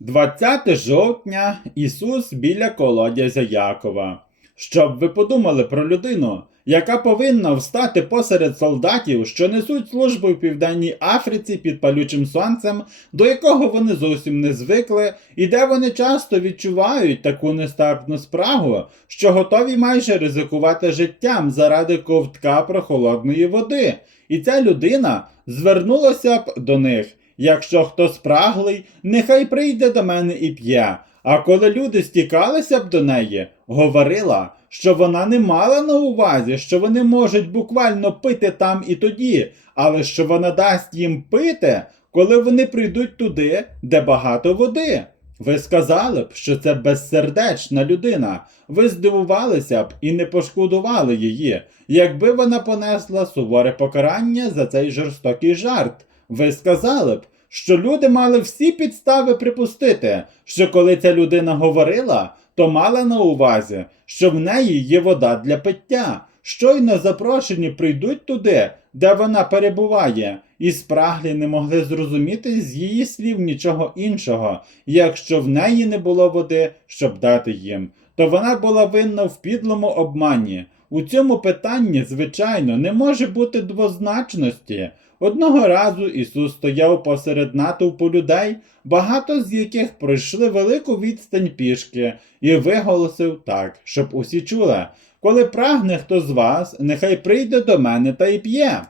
20 жовтня Ісус біля колодязя Якова. Щоб ви подумали про людину, яка повинна встати посеред солдатів, що несуть службу в Південній Африці під палючим сонцем, до якого вони зовсім не звикли, і де вони часто відчувають таку нестерпну спрагу, що готові майже ризикувати життям заради ковтка прохолодної води. І ця людина звернулася б до них. Якщо хто спраглий, нехай прийде до мене і п'є. А коли люди стікалися б до неї, говорила, що вона не мала на увазі, що вони можуть буквально пити там і тоді, але що вона дасть їм пити, коли вони прийдуть туди, де багато води. Ви сказали б, що це безсердечна людина. Ви здивувалися б і не пошкодували її, якби вона понесла суворе покарання за цей жорстокий жарт. Ви сказали б, що люди мали всі підстави припустити, що коли ця людина говорила, то мала на увазі, що в неї є вода для пиття. Щойно запрошені прийдуть туди, де вона перебуває, і спраглі не могли зрозуміти з її слів нічого іншого, якщо в неї не було води, щоб дати їм, то вона була винна в підлому обмані. У цьому питанні, звичайно, не може бути двозначності. Одного разу Ісус стояв посеред натовпу людей, багато з яких пройшли велику відстань пішки, і виголосив так, щоб усі чули. Коли прагне хто з вас, нехай прийде до мене та й п'є.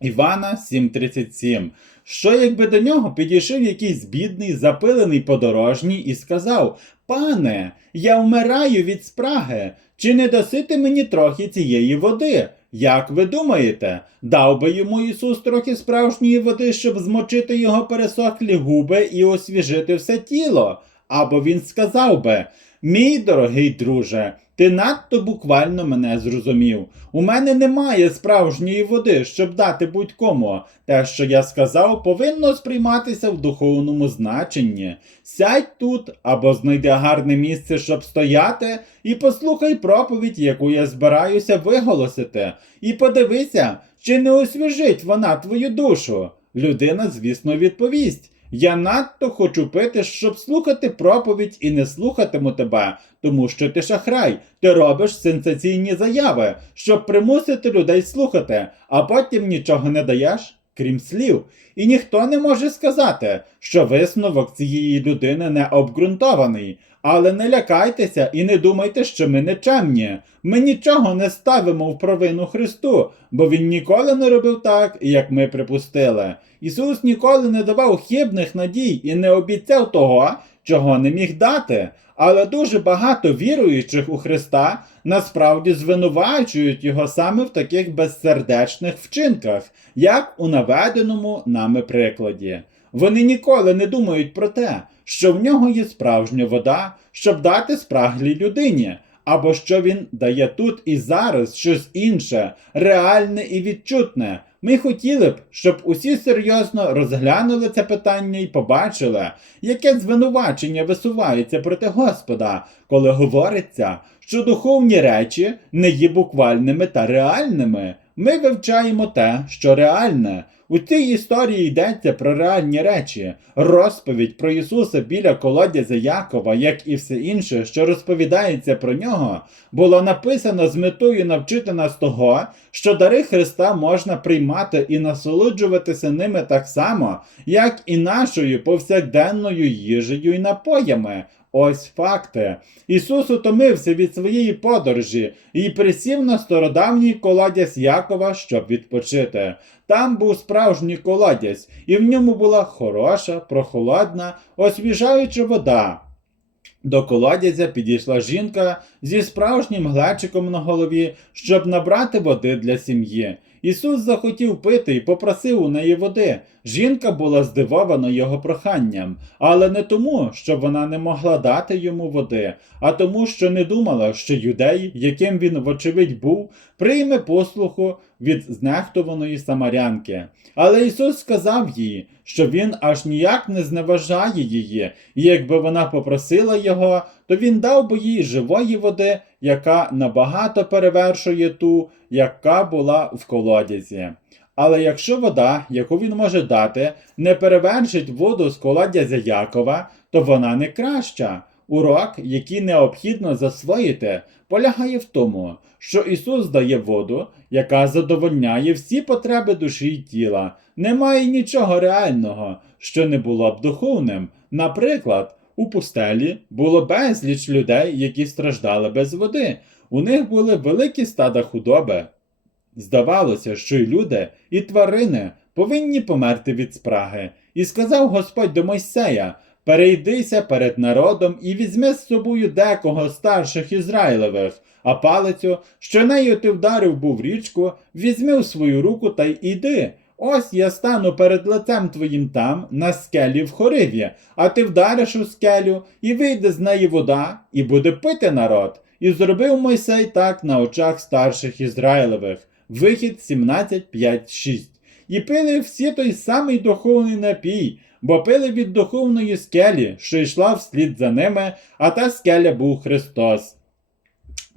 Івана 7:37. Що якби до нього підійшов якийсь бідний, запилений подорожній і сказав: Пане, я вмираю від спраги, чи не дасите мені трохи цієї води? Як ви думаєте, дав би йому Ісус трохи справжньої води, щоб змочити його пересохлі губи і освіжити все тіло? Або він сказав би: Мій дорогий друже, ти надто буквально мене зрозумів. У мене немає справжньої води, щоб дати будь-кому. Те, що я сказав, повинно сприйматися в духовному значенні. Сядь тут або знайди гарне місце, щоб стояти, і послухай проповідь, яку я збираюся виголосити, і подивися, чи не освіжить вона твою душу. Людина, звісно, відповість. Я надто хочу пити, щоб слухати проповідь і не слухатиму тебе, тому що ти шахрай, ти робиш сенсаційні заяви, щоб примусити людей слухати, а потім нічого не даєш, крім слів. І ніхто не може сказати, що висновок цієї людини не обґрунтований. Але не лякайтеся і не думайте, що ми нечемні. Ми нічого не ставимо в провину Христу, бо Він ніколи не робив так, як ми припустили. Ісус ніколи не давав хибних надій і не обіцяв того, чого не міг дати. Але дуже багато віруючих у Христа насправді звинувачують його саме в таких безсердечних вчинках, як у наведеному нами прикладі. Вони ніколи не думають про те, що в нього є справжня вода, щоб дати спраглій людині, або що він дає тут і зараз щось інше, реальне і відчутне. Ми хотіли б, щоб усі серйозно розглянули це питання і побачили, яке звинувачення висувається проти Господа, коли говориться, що духовні речі не є буквальними та реальними. Ми вивчаємо те, що реальне. У цій історії йдеться про реальні речі. Розповідь про Ісуса біля колодязя Якова, як і все інше, що розповідається про нього, було написано з метою навчити нас того, що дари Христа можна приймати і насолоджуватися ними так само, як і нашою повсякденною їжею і напоями. Ось факти. Ісус утомився від своєї подорожі і присів на стародавній колодязь Якова, щоб відпочити. Там був справжній колодязь, і в ньому була хороша, прохолодна, освіжаюча вода. До колодязя підійшла жінка зі справжнім глечиком на голові, щоб набрати води для сім'ї. Ісус захотів пити і попросив у неї води. Жінка була здивована його проханням, але не тому, що вона не могла дати йому води, а тому, що не думала, що юдей, яким він, вочевидь, був, прийме послуху від знехтуваної самарянки. Але Ісус сказав їй, що він аж ніяк не зневажає її, і якби вона попросила його, то він дав би їй живої води, яка набагато перевершує ту, яка була в колодязі. Але якщо вода, яку він може дати, не перевершить воду з колодязя Якова, то вона не краща. Урок, який необхідно засвоїти, полягає в тому, що Ісус дає воду, яка задовольняє всі потреби душі й тіла. Немає нічого реального, що не було б духовним. Наприклад, у пустелі було безліч людей, які страждали без води. У них були великі стада худоби. Здавалося, що й люди, і тварини повинні померти від спраги. І сказав Господь до Мойсея: Перейдися перед народом і візьми з собою декого старших Ізраїлевих, а палицю, що нею ти вдарив був річку, візьми в свою руку та й іди. Ось я стану перед лицем твоїм там, на скелі в хориві, а ти вдариш у скелю, і вийде з неї вода, і буде пити народ. І зробив Мойсей так на очах старших Ізраїлевих. Вихід 17, 5, 6. І пили всі той самий духовний напій, бо пили від духовної скелі, що йшла вслід за ними, а та скеля був Христос.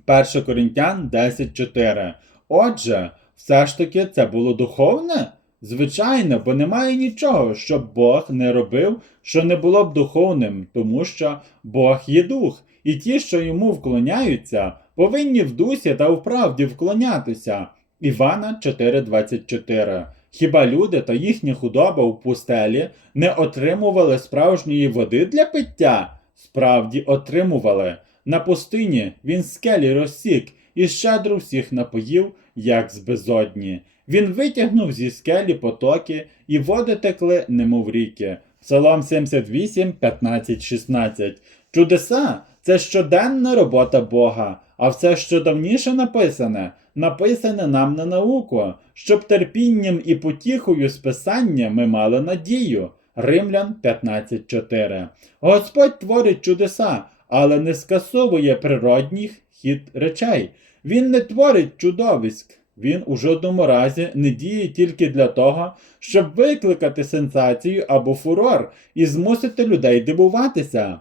1 Коринтян 10.4. Отже, все ж таки це було духовне? Звичайно, бо немає нічого, щоб Бог не робив, що не було б духовним, тому що Бог є дух, і ті, що йому вклоняються, повинні в дусі та в правді вклонятися. Івана 4.24. Хіба люди та їхня худоба в пустелі не отримували справжньої води для пиття? Справді отримували. На пустині він скелі розсік і щедро всіх напоїв, як з безодні. Він витягнув зі скелі потоки, і води текли, немов ріки. Псалом 78, 15, 16. Чудеса це щоденна робота Бога, а все, що давніше написане, написане нам на науку, щоб терпінням і потіхою з писання ми мали надію. Римлян 15.4. Господь творить чудеса, але не скасовує природніх хід речей. Він не творить чудовиськ. Він у жодному разі не діє тільки для того, щоб викликати сенсацію або фурор і змусити людей дивуватися.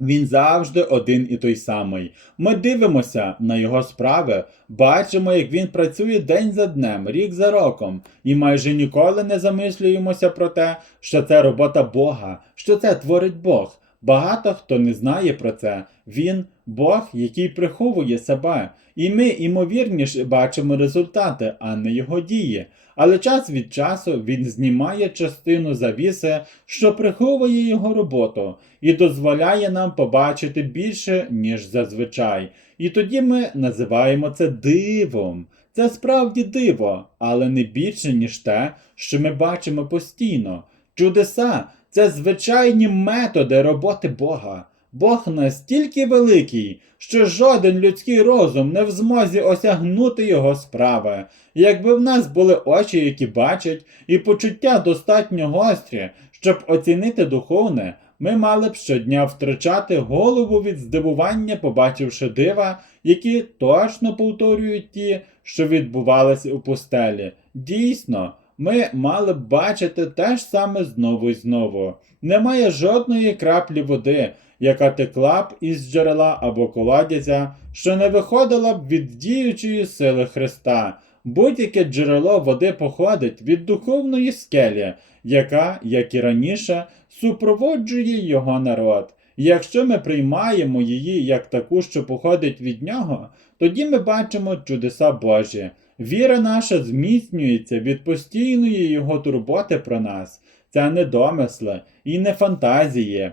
Він завжди один і той самий. Ми дивимося на його справи, бачимо, як він працює день за днем, рік за роком, і майже ніколи не замислюємося про те, що це робота Бога, що це творить Бог. Багато хто не знає про це. Він Бог, який приховує себе, і ми, ймовірніше, бачимо результати, а не його дії. Але час від часу він знімає частину завіси, що приховує його роботу, і дозволяє нам побачити більше, ніж зазвичай. І тоді ми називаємо це дивом. Це справді диво, але не більше, ніж те, що ми бачимо постійно. Чудеса це звичайні методи роботи Бога. Бог настільки великий, що жоден людський розум не в змозі осягнути його справи. Якби в нас були очі, які бачать, і почуття достатньо гострі, щоб оцінити духовне, ми мали б щодня втрачати голову від здивування, побачивши дива, які точно повторюють ті, що відбувалися у пустелі. Дійсно, ми мали б бачити те ж саме знову і знову. Немає жодної краплі води, яка текла б із джерела або колодязя, що не виходила б від діючої сили Христа. Будь-яке джерело води походить від духовної скелі, яка, як і раніше, супроводжує його народ. І якщо ми приймаємо її як таку, що походить від нього, тоді ми бачимо чудеса Божі. Віра наша зміцнюється від постійної його турботи про нас. Це не домисли і не фантазії.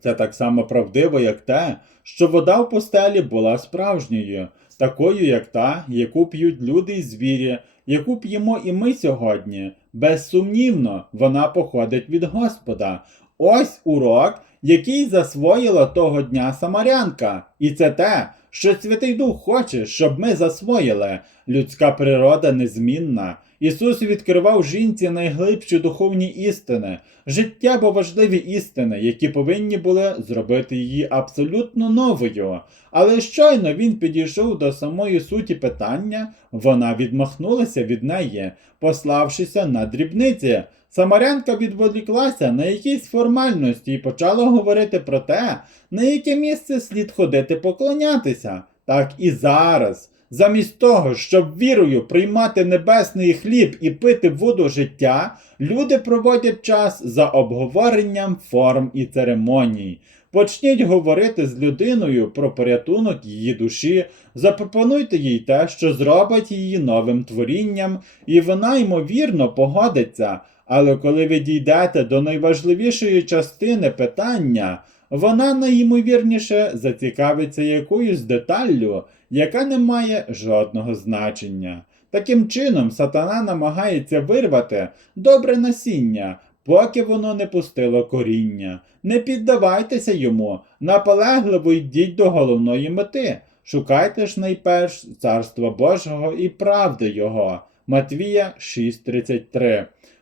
Це так само правдиво, як те, що вода в пустелі була справжньою, такою, як та, яку п'ють люди і звірі, яку п'ємо і ми сьогодні. Безсумнівно, вона походить від Господа. Ось урок, який засвоїла того дня Самарянка. І це те, що Святий Дух хоче, щоб ми засвоїли. Людська природа незмінна. Ісус відкривав жінці найглибші духовні істини, життєво важливі істини, які повинні були зробити її абсолютно новою. Але щойно він підійшов до самої суті питання, вона відмахнулася від неї, пославшися на дрібниці. Самарянка відволіклася на якісь формальності і почала говорити про те, на яке місце слід ходити поклонятися. Так і зараз. Замість того, щоб вірою приймати небесний хліб і пити воду життя, люди проводять час за обговоренням форм і церемоній. Почніть говорити з людиною про порятунок її душі, запропонуйте їй те, що зробить її новим творінням, і вона ймовірно погодиться. Але коли ви дійдете до найважливішої частини питання, вона найімовірніше зацікавиться якоюсь деталлю, яка не має жодного значення. Таким чином, сатана намагається вирвати добре насіння, поки воно не пустило коріння. Не піддавайтеся йому, наполегливо йдіть до головної мети. Шукайте ж найперш царства Божого і правди Його. Матвія 6:33.